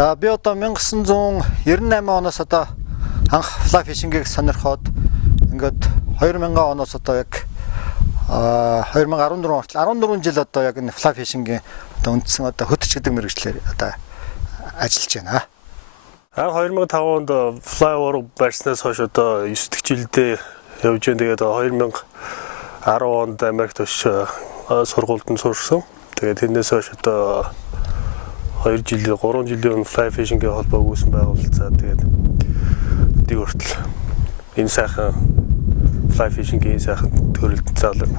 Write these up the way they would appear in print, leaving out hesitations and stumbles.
За би одоо 1998 оноос одоо анх fly fishing-ийг сонирхоод ингээд 2000 оноос одоо яг 2014 хүртэл 14 жил одоо яг энэ fly fishing-ийн одоо үндсэн одоо хөтөч гэдэг мэргэжлэр одоо ажиллаж байна. 2005 онд fly уурга барьснаас хойш одоо 9 дэх жилдээ явж байна. Тэгээд 2010 онд Америкт очиж сургуульд нь сурсан. Тэгээд тэрнээс хойш одоо 3 жилийн fly fishing-ийн холбоог үүсэн байгуулсан. Тэгээд өдий хүртэл энэ сайхан fly fishing-ийн сайхан төрөлд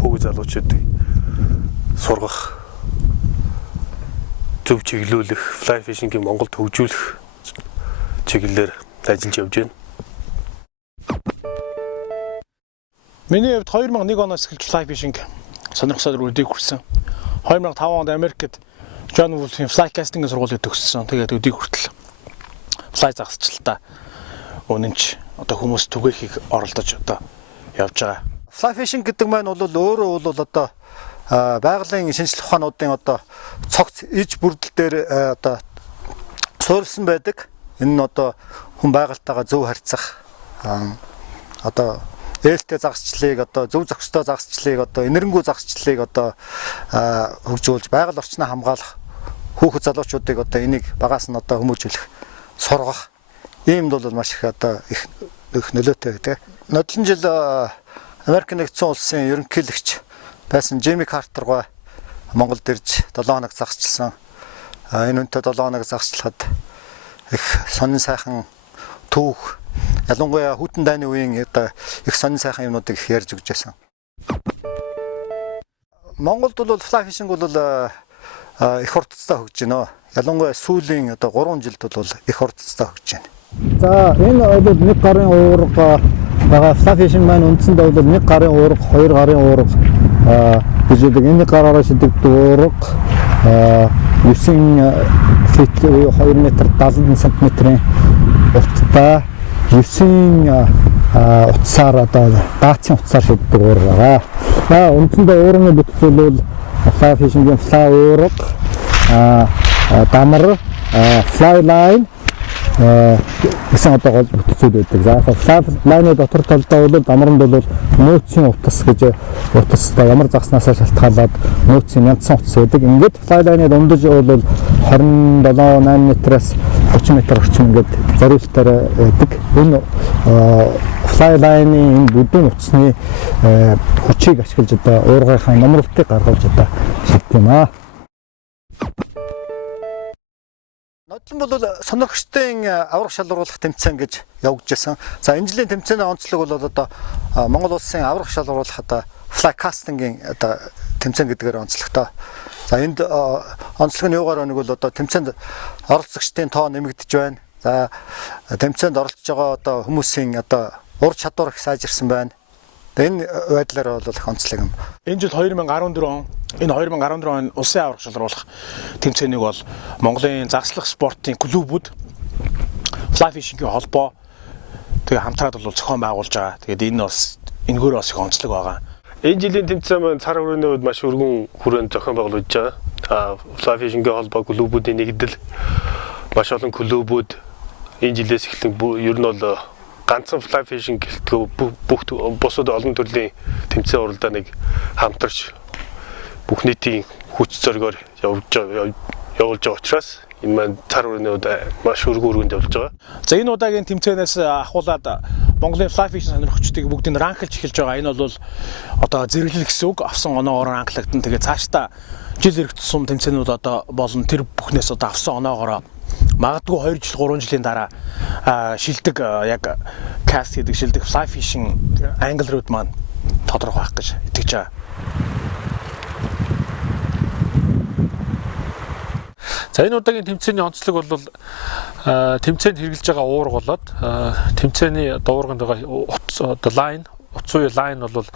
хүүг залуучуудыг сургах, зөв чиглүүлэх, fly fishing-ийн Монголд хөгжүүлэх чиглэлээр ажиллаж явж байна. Миний хувьд 2001 оноос эхэлж fly fishing сонирхсоор өдийг хүрсэн. 2005 онд Америкт John Wolfe-ийн fly casting-ийн сургуулийг төгссөн. Тэгээд өдийг хүртэл fly загасчлалтаа өнөнч одоо хүмүүс түгээхийг оролдож одоо явж байгаа. Fly fishing гэдэг маань бол өөрөө бол одоо байгалийн шинжлэх ухаануудын одоо цогц иж бүрдэл дээр одоо суурилсан байдаг. Энэ нь одоо хүн байгальтайгаа зөв харьцах одоо ээлтэй загасчлалыг одоо зөв зохистой загасчлалыг одоо энэрнгүү загасчлалыг одоо хөгжүүлж байгаль орчноо хамгаалах хүүхэд залуучуудыг одоо энийг багаас нь одоо хүмүүжүүлэх сургах иймд бол маш их одоо их нөлөөтэй байдаг. Нодлон жил Америк нэгдсэн улсын ерөнхийлөгч байсан Жими Картергаа Монголд ирж 7 хоног загасчилсан. Энэ үнэтэй 7 хоног загасчлахад их сонин сайхан түүх, ялангуяа хүйтэн дайны үеийн одоо их сонин сайхан юмнуудыг их ярьж өгч байсан. Монголд бол fly fishing бол их хурдтай хөгжиж байна. Ялангуяа сүүлийн одоо 3 жилд бол их хурдтай хөгжиж байна. За энэ бол нэг гарын уурга байгаа fly fishing маань үндсэндээ бол нэг гарын уурга, 2 гарын уурга гэж үүдэг. Энэ гараараа шидэгддэг уурга 9 фит 2 метр 70 см-ийн урттай 9 утсаар одоо даацын утсаар шиддэг уурга байгаа. За үндсэндээ уурганы бүтцэл бол fly fishing-ийн fly уурга, дамар, fly line гэсэн одоо гол бүтцүүд байдаг. За fly line-ы дотор талдаа бол дамарнд бол нөөцийн утас гэж утастай ямар загснасаа шалтгаалаад нөөцийн янзсан утас байдаг. Ингээд fly line-ы дундаж бол 27-8 метраас 30 метр орчим ингээд зориултаар байдаг. Энэ fly line-ы энэ бүдүүн утасны хүчийг ашиглаж одоо уургийнхаа номролтыг гаргуулж одоо шилдэг юм аа. Нодлон бол сонирхчдын аврах шалгаруулах тэмцээн гэж явагдаж байсан. За энэ жилийн тэмцээний онцлог бол одоо Монгол улсын аврах шалгаруулах одоо fly casting-ийн одоо тэмцээн гэдгээр онцлогтой. За энд онцлог нь юугаар өнөг бол одоо тэмцээнд оролцогчдын тоо нэмэгдэж байна. За тэмцээнд оролцож байгаа одоо хүмүүсийн одоо ур чадвар их сайжирсан байна. Энэ байдлаар бол их онцлог юм. Энэ жил 2014 он энэ 2014 он улсын аврах шалгаруулах тэмцээнийг бол Монголын загслах спортын клубүүд fly fishing-ийн холбоо тэгээ хамтраад бол зохион байгуулж байгаа. Тэгээд энэ бас энэгээр бас их онцлог байгаа. Энэ жилийн тэмцээн маань цар хүрээний хувьд маш өргөн хүрээнд зохион байгуулж байгаа. Fly fishing-ийн холбоо клубүүдийн нэгдэл маш олон клубүүд энэ жилээс эхлэн ер нь бол ганцхан fly fishing гэлтгөө бүх бусад олон төрлийн тэмцээн уралдааныг хамтарч бүх нийтийн хүч зоригоор явуулж байгаа учраас энэ маань цар хүрээний хувьд маш өргөнд явуулж байгаа. За энэ удаагийн тэмцээнээс ахуулаад Монголын fly fishing сонирхчдыг бүгдийг ранклж эхэлж байгаа. Энэ бол одоо зэрэглэл гэсэн үг. Авсан оноогоор ранклагдана. Тэгээ цаашдаа жил ирэх тусам тэмцээнүүд одоо болон тэр бүхнээс одоо авсан оноогоор магадгүй 2 жил 3 жилийн дараа шилдэг яг cast гэдэг шилдэг fly fishing angler-ууд маань тодорхой байх гэж итгэж байгаа. За энэ удаагийн тэмцээний онцлог бол тэмцээнд хэрэгжилж байгаа уурга болоод тэмцээний дуурганд байгаа одоо line, утас уу line бол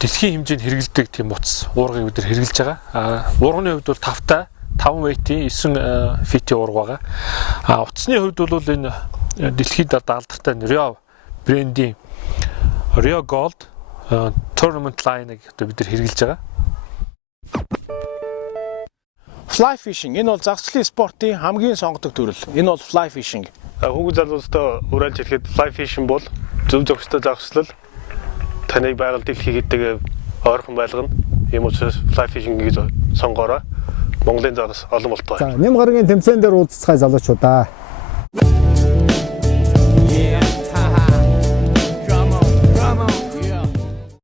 дэлхийн хэмжээнд хэрэгжилдэг тийм утас уургыг бид хэрэгжилж байгаа. Уурганы хувьд бол 5 weight-ийн 9 feet-ийн уурга байгаа. Утасны хувьд бол энэ дэлхийд даалдахтай Rio брендийн Rio Gold tournament line-ыг одоо бид хэрэгжилж байгаа. Fly fishing энэ бол загсчлын спортын хамгийн сонгодог төрөл. Энэ бол fly fishing. Хүүгэн залуустай уриалж хэлэхэд fly fishing бол зөв зохистой загслал таныг байгаль дэлхий гэдэг ойрхон байлгана. Ийм учраас fly fishing гэж сонгоорой. Монголын загас олон болтой. За, Ням гарагийн тэмцээн дээр уулзцай залуучуудаа.